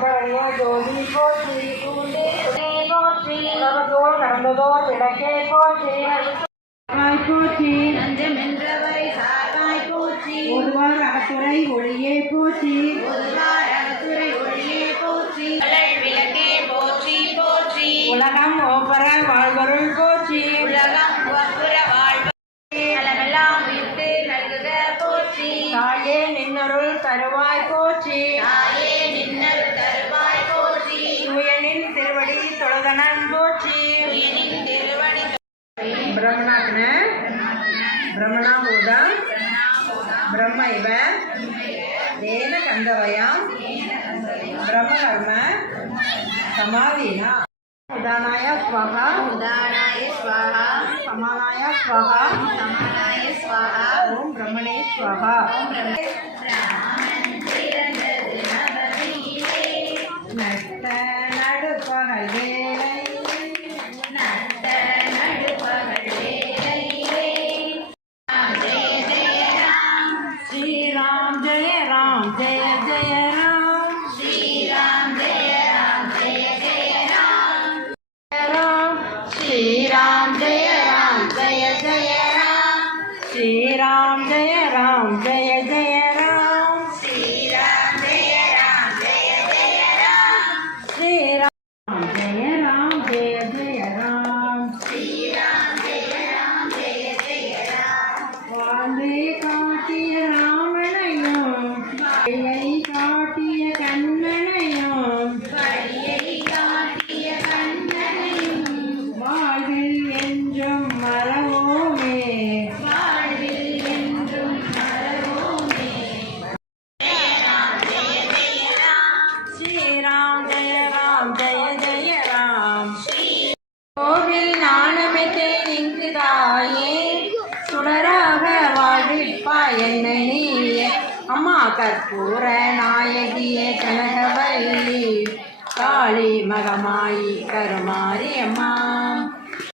ஜோதி போற்றி போற்றி உலகத்தோர் கடந்ததோர் விளக்கே போற்றி போற்றி நஞ்சமென்றவரை சாகாய் போற்றி ஒருவார் அகத்துறை ஒளியே போற்றி ஒருவார் அகத்துறை ஒளியே போற்றி விளக்கே போற்றி போற்றி உலகம் ஓப்பர வாழ்வருள் போற்றி. உலகம் உவப்புற வாழ்வு நலமெல்லாம் உயிர்த்து நல்குக போற்றி. தாயே நின்னருள் தருவாய் போற்றி. தாயே திருவடி பிரம்மணாக்ன பிரம்மணாபூதம் பிரம்ம இவ தேன கந்தவயம்? பிரம்மகர்ம? சமாதீனா? உதானாய ஸ்வஹா? உதானாய ஸ்வாஹா? சமானாய ஸ்வஹா? சமானாய ஸ்வாஹா? ஓம் பிரம்மணே ஸ்வஹா. நட்ட நடுப்பகல் ஸ்ரீராம் ஜெய ராம் ஜெய ஜெய. ராம் ஜெய ஜெய ராம் கோவில் நாணமித்தேன் இங்கு தாயே சுடராக வாழ்விப்பாய் என்னை நீயே. அம்மா கற்பூர நாயகியே கனகவல்லி. காளி மகமாயி கருமாரி அம்மா